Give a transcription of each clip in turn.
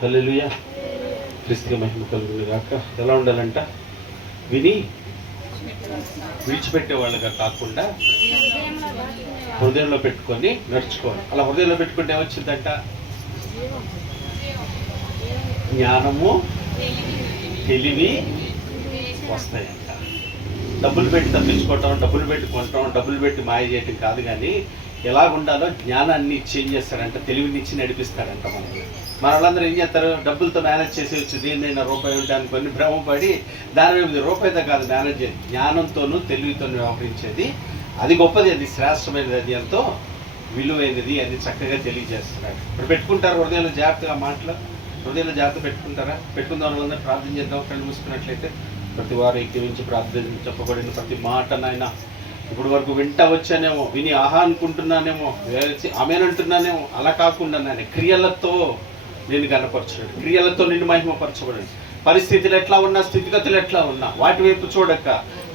హల్లెలూయా. క్రీస్తుకి మహిమ కలుగును గాక. ఎలా ఉండాలంట? విని విడిచిపెట్టే వాళ్ళగా కాకుండా హృదయంలో పెట్టుకొని నడుచుకోవాలి. అలా హృదయంలో పెట్టుకుంటే ఏమొచ్చిందంట? జ్ఞానము, తెలివి వస్తాయంట. డబ్బులు పెట్టి తప్పించుకోవటం, డబ్బులు పెట్టి కొనటం, డబ్బులు పెట్టి మాయ చేయటం కాదు, కానీ ఎలాగుండాలో జ్ఞానాన్ని ఇచ్చి ఏం చేస్తాడంట? తెలివినిచ్చి నడిపిస్తాడంట. మనల్ని మన వాళ్ళందరూ ఏం చేస్తారు? డబ్బులతో మేనేజ్ చేసి వచ్చి దేన్నైనా రూపాయి ఉంటే అనుకొని భ్రమపడి దాని మీద రూపాయితో కాదు మేనేజ్ చేసి జ్ఞానంతోనూ తెలివితోనూ వ్యవహరించేది అది గొప్పది, అది శ్రేష్టమైనది, అది ఎంతో విలువైనది, అది చక్కగా తెలియజేస్తున్నాడు. ఇప్పుడు పెట్టుకుంటారు హృదయంలో జాగ్రత్తగా మాటలు, హృదయంలో జాగ్రత్త పెట్టుకుంటారా? పెట్టుకుందాం వాళ్ళందరూ ప్రార్థన చేద్దాం. కళ్ళు మూసుకున్నట్లయితే ప్రతి వారు ఎక్కిరించి ప్రార్థన చెప్పబడిన ప్రతి మాట నాయన ఇప్పుడు వరకు వింటా వచ్చానేమో, విని ఆహా అనుకుంటున్నానేమో, ఆమెనంటున్నానేమో, అలా కాకుండా నాయన క్రియలతో నేను కనపరచడు, క్రియలతో నిన్ను మహిమపరచబడండి. పరిస్థితులు ఎట్లా ఉన్నా, స్థితిగతులు ఎట్లా ఉన్నా వాటి వైపు చూడక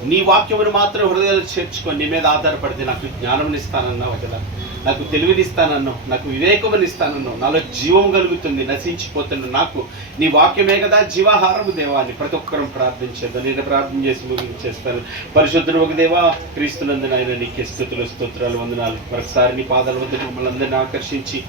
నీ వాక్యమును మాత్రం హృదయాలు చేర్చుకొని నీ మీద ఆధారపడితే నాకు జ్ఞానం ఇస్తానన్నావు కదా, నాకు తెలివినిస్తానన్నావు, నాకు వివేకమునిస్తానన్నావు, నాలో జీవం కలుగుతుంది, నశించిపోతున్న నాకు నీ వాక్యమే కదా జీవాహారము దేవా అని ప్రతి ఒక్కరం ప్రార్థించేద్దాం. నేను ప్రార్థన చేసి ముగించేస్తాను. పరిశుద్ధుడు ఒక దేవా, క్రీస్తునందు నాయన నీకే స్తుతులు స్తోత్రాలు వందనాలు. మరొకసారి నీ పాదాల వద్ద మమ్మల్ని అందరినీ ఆకర్షించి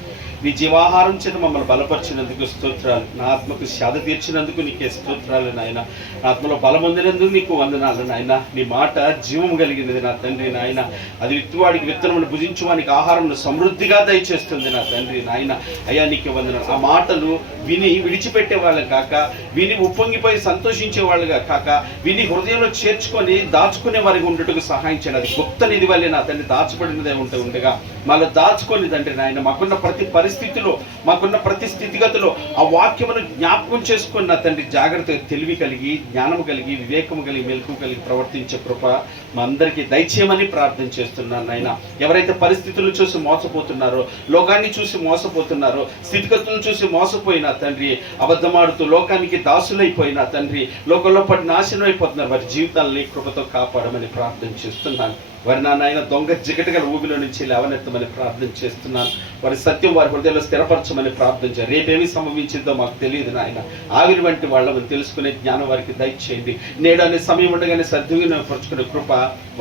నీ జీవాహారం చేత మమ్మల్ని బలపరిచినందుకు స్తోత్రాలు. నా ఆత్మకు శాద తీర్చినందుకు నీకే స్తోత్రాలు నాయన. నా ఆత్మలో బలం పొందినందుకు నీకు వందనాలు నాయన. నీ మాట జీవం కలిగినది నా తండ్రి నాయన. అది విత్తువాడికి విత్తనమును భుజించువానికి ఆహారం సమృద్ధిగా దయచేస్తుంది నా తండ్రి నాయన. అయ్యా నీకే వందనాలు. ఆ మాటలు విని విడిచిపెట్టే వాళ్ళు కాక, విని ఉప్పొంగిపోయి సంతోషించే వాళ్ళుగా కాక, విని హృదయంలో చేర్చుకొని దాచుకునే వారికి ఉండటకు సహాయం చేయాలి. అది గుప్త నిధి వల్లే నా తండ్రి దాచబడినదే ఉండగా మళ్ళీ దాచుకొని తండ్రి నాయన మాకున్న ప్రతి పరిస్థితిలో, మాకున్న ప్రతి స్థితిగతిలో ఆ వాక్యమును జ్ఞాపకం చేసుకుని నా తండ్రి జాగ్రత్తగా తెలివి కలిగి, జ్ఞానము కలిగి, వివేకము కలిగి, మెలకువ కలిగి ప్రవర్తించే కృప మా అందరికీ దయచేయమని ప్రార్థన చేస్తున్నాను నాయన. ఎవరైతే పరిస్థితులు చూసి మోసపోతున్నారో, లోకాన్ని చూసి మోసపోతున్నారో, స్థితిగతులను చూసి మోసపోయినా తండ్రి, అబద్ధమాడుతూ లోకానికి దాసులైపోయినా తండ్రి, లోకంలో పడి నాశనం అయిపోతున్నారు, వారి జీవితాలని కృపతో కాపాడమని ప్రార్థన చేస్తున్నాను. వారి నాయన దొంగ జిగటగల ఊబిలో నుంచి లేవనెత్తమని ప్రార్థన చేస్తున్నాను. వారి సత్యం వారి హృదయంలో స్థిరపరచమని ప్రార్థించారు. రేపేమి సంభవించిందో మాకు తెలియదు నాయన. ఆవిరి వంటి వాళ్ళని తెలుసుకునే జ్ఞానం వారికి దయచేయండి. నేడు అనే సమయం ఉండగానే సద్వినియోగపరుచుకునే కృప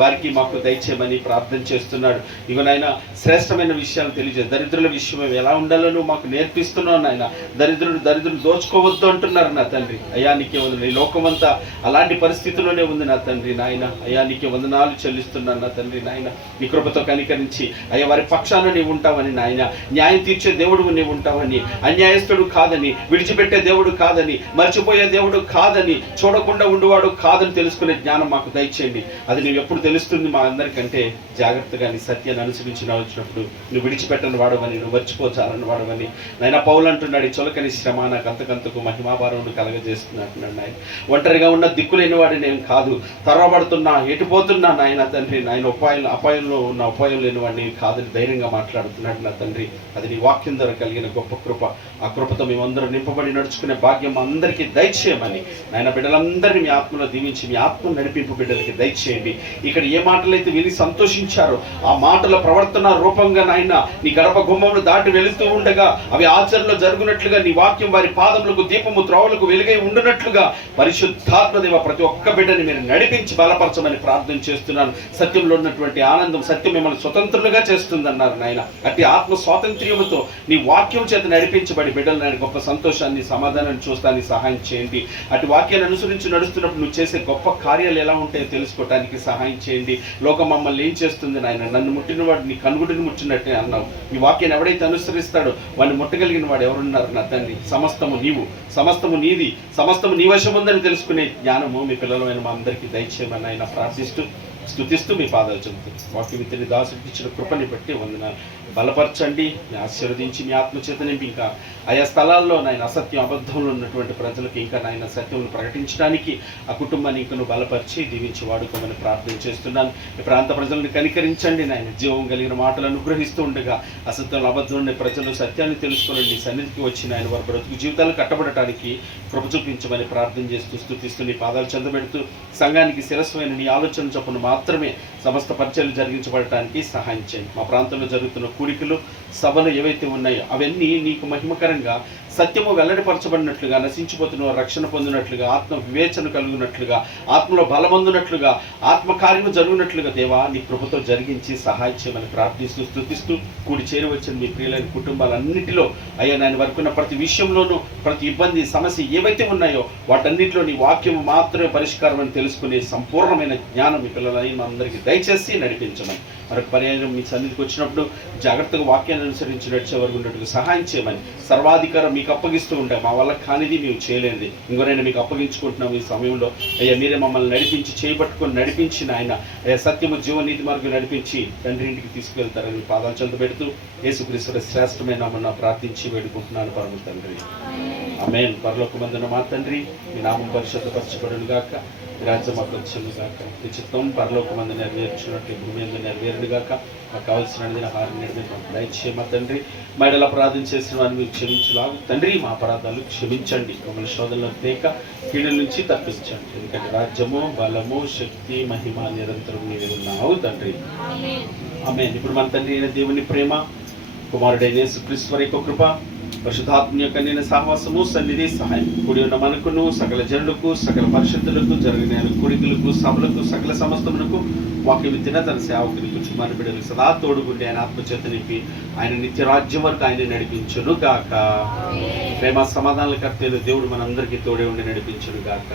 వారికి మాకు దయచేయమని ప్రార్థన చేస్తున్నాడు. ఇక నాయన శ్రేష్టమైన విషయాలు తెలియజేయ, దరిద్రుల విషయం ఎలా ఉండాలో నువ్వు మాకు నేర్పిస్తున్నావు నాయన. దరిద్రులు దోచుకోవద్దు అంటున్నారు నా తండ్రి. అయ్యా నీకే వందనాలు. ఈ లోకమంతా అలాంటి పరిస్థితుల్లోనే ఉంది నా తండ్రి నాయన. అయ్యా నీకే వందనాలు చెల్లిస్తున్నాను తండ్రి నాయన. నీ కృపతో కనికరించి అయ్యా వారి పక్షాన నీవు ఉంటావని నాయన. న్యాయం తీర్చే దేవుడు నీవు ఉంటావని, అన్యాయస్తుడు కాదని, విడిచిపెట్టే దేవుడు కాదని, మర్చిపోయే దేవుడు కాదని, చూడకుండా ఉండేవాడు కాదని తెలుసుకునే జ్ఞానం మాకు దయచేయండి. అది నువ్వు ఎప్పుడు తెలుస్తుంది మా అందరికంటే జాగ్రత్తగా నీ సత్యాన్ని అనుసరించి వచ్చినప్పుడు నువ్వు విడిచిపెట్టని వాడవని, నువ్వు మర్చిపోచాలని వాడవని నాయన. పౌలు అంటున్నాడు, చులకని శ్రమ నాకు అంతకంతకు మహిమాభారమును కలగజేస్తున్నట్టున్నాడు నాయన. ఒంటరిగా ఉన్న దిక్కులేని వాడి నేను కాదు, తరవబడుతున్నా, ఎటుపోతున్నా నాయన తండ్రి నాయన. అపాయంలో ఉన్న ఉపాయం లేని వాడిని కాదని ధైర్యంగా మాట్లాడుతున్నాడు నా తండ్రి. అది నీ వాక్యం ద్వారా కలిగిన గొప్ప కృప. ఆ కృపతో మేమందరం నింపబడి నడుచుకునే భాగ్యం అందరికీ దయచేయమని నాయన. బిడ్డలందరినీ మీ ఆత్మలో దీవించి మీ ఆత్మ నడిపింపు బిడ్డలకి దయచేయండి. ఇక్కడ ఏ మాటలైతే విని సంతోషించారో ఆ మాటల ప్రవర్తన రూపంగా నాయన నీ గడప గుమ్మమును దాటి వెళుతూ ఉండగా అవి ఆచరణలో జరుగునట్లుగా నీ వాక్యం వారి పాదములకు దీపము, త్రోవలకు వెలుగై ఉండునట్లుగా పరిశుద్ధాత్మదేవ ప్రతి ఒక్క బిడ్డని మీరు నడిపించి బలపరచమని ప్రార్థన చేస్తున్నాను. సత్యంలో ఉన్నటువంటి ఆనందం, సత్యం మిమ్మల్ని స్వతంత్రులుగా చేస్తుందన్నారు నాయన. అట్టి ఆత్మ స్వాతంత్ర్యముతో నీ వాక్యం చేత నడిపించబడి బిడ్డలు నాయన గొప్ప సంతోషాన్ని, సమాధానాన్ని చూస్తానికి సహాయం చేయండి. అటు వాక్యాన్ని అనుసరించి నడుస్తున్నప్పుడు నువ్వు చేసే గొప్ప కార్యాలు ఎలా ఉంటాయో తెలుసుకోవడానికి సహాయం చేయండి. లోకం మమ్మల్ని ఏం చేస్తుంది నాయన? నన్ను ముట్టినవాడు నీ కనుగుడిని ముట్టినట్టే అన్నావు. ఈ వాక్యాన్ని ఎవడైతే అనుసరిస్తాడో వాడిని ముట్టగలిగిన వాడు ఎవరున్నారు నా తండ్రి? సమస్తము నీవు, సమస్తము నీది, సమస్తము నీ వశం ఉందని తెలుసుకునే జ్ఞానము మీ పిల్లలమైన మా అందరికీ దయచేయమని ఆయన ప్రార్థిస్తూ స్తుతిస్తూ మీ పాదాలు చెబుతుంది. వాక్యమిత్రుని దాసుడికి ఇచ్చిన కృపని బట్టి వందనాలు. బలపరచండి, ఆశీర్వదించి మీ ఆత్మచేత నింపి ఇంకా ఆయా స్థలాల్లో నాయన అసత్యం, అబద్ధంలో ఉన్నటువంటి ప్రజలకు ఇంకా నాయన సత్యమును ప్రకటించడానికి ఆ కుటుంబాన్ని ఇంకా నువ్వు బలపరిచి దీవించి వాడుకోమని ప్రార్థన చేస్తున్నాను. ఈ ప్రాంత ప్రజలను కనికరించండి నాయన. జీవం కలిగిన మాటలు అనుగ్రహిస్తూ ఉండగా అసత్యంలో, అబద్ధం ఉండే ప్రజలు సత్యాన్ని తెలుసుకుని నీ సన్నిధికి వచ్చి నాయన వారి బ్రతుకు జీవితాలు కట్టబడటానికి కృప చూపించమని ప్రార్థన చేస్తూ స్తుతిస్తూ నీ పాదాలు చెందబెడుతూ సంఘానికి శిరస్వైన నీ ఆలోచన చొప్పున మాత్రమే సమస్త పరిచయాలు జరిగించబడటానికి సహాయం చేయండి. మా ప్రాంతంలో జరుగుతున్న కూడికలు, సభలు ఏవైతే ఉన్నాయో అవన్నీ నీకు మహిమకరంగా సత్యము వెల్లడిపరచబడినట్లుగా, నశించిపోతున్న వారు రక్షణ పొందినట్లుగా, ఆత్మ వివేచన కలుగునట్లుగా, ఆత్మలో బలమొందినట్లుగా, ఆత్మకార్యము జరుగునట్లుగా దేవా నీ కృపతో జరిగించి సహాయం చేయమని ప్రార్థిస్తూ స్తుతిస్తూ కూడి చేరవచ్చిన మీ ప్రియులైన కుటుంబాలన్నిటిలో అయ్యా నేను వరకున్న ప్రతి విషయంలోనూ, ప్రతి ఇబ్బంది సమస్య ఏవైతే ఉన్నాయో వాటన్నిటిలో నీ వాక్యము మాత్రమే పరిష్కారం అని తెలుసుకునే సంపూర్ణమైన జ్ఞానం మీ పిల్లలని మా అందరికీ దయచేసి నడిపించమని, మరొక పర్యాయం మీ సన్నిధికి వచ్చినప్పుడు జాగ్రత్తగా వాక్యాన్ని అనుసరించి నడిచే వరకు ఉన్నట్టుగా సహాయం చేయమని, సర్వాధికారం మీకు అప్పగిస్తూ ఉంటాయి. మా వల్ల కానిది మేము చేయలేనిది ఇంకోనైనా మీకు అప్పగించుకుంటున్నాం ఈ సమయంలో. అయ్యా మీరే మమ్మల్ని నడిపించి, చేయబట్టుకొని నడిపించి నాయన అయ్యా సత్యము జీవనీతి మార్గం నడిపించి తండ్రి ఇంటికి తీసుకెళ్తారని మీ పాదాలు చెంత పెడుతూ యేసుక్రీస్తు శ్రేష్టమైన నామమున ప్రార్థించి వేడుకుంటున్నాను పరమ తండ్రి. ఆమేన్. పరలోకమందున మా తండ్రి మీ నామం పరిశుద్ధపరచబడును గాక, మీ రాజ్యం మాకు వచ్చును గాక, మీ చిత్తం పరలోకమందు నెరవేర్చున్నట్టు భూమి మీద నెరవేరును గాక. మాకు కావాల్సిన ఆహారం దయచేయ మా తండ్రి. మా ఎడల అపరాధం చేసిన వారిని మీరు క్షమించులాగు తండ్రి, మా అపరాధాలు క్షమించండి, మమ్మల్ని శోధనలో తేక కీడుల నుంచి తప్పించండి. ఎందుకంటే రాజ్యము, బలము, శక్తి, మహిమ నిరంతరం నీవే ఉన్నావు తండ్రి. ఆమేన్. ఇప్పుడు మన తండ్రి అయిన దేవుని ప్రేమ, కుమారుడైన యేసుక్రీస్తు వారి యొక్క కృప, పరిశుద్ధాత్మ యొక్క నేను సహవాసము, సన్నిధి, సహాయం కూడి ఉన్న మనకును, సకల జనులకు, సకల పరిశుద్ధులకు, జరిగిన కూడికలకు, సభలకు, సకల సమస్తమునకు వాక్యం విత్తిన తన సేవకుని కుటుంబాన్ని బిడ్డలకు సదా తోడుకుంటే ఆయన ఆత్మచేత నింపి ఆయన నిత్య రాజ్యం వరకు ఆయన నడిపించును గాక. ప్రేమ సమాధానాల కర్తైన దేవుడు మనందరికీ తోడే ఉండి నడిపించును గాక.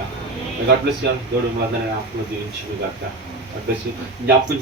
God bless you all. దేవుడు మనందరినీ ఆత్మలో దీవించును గాక. God bless you. జ్ఞాపకం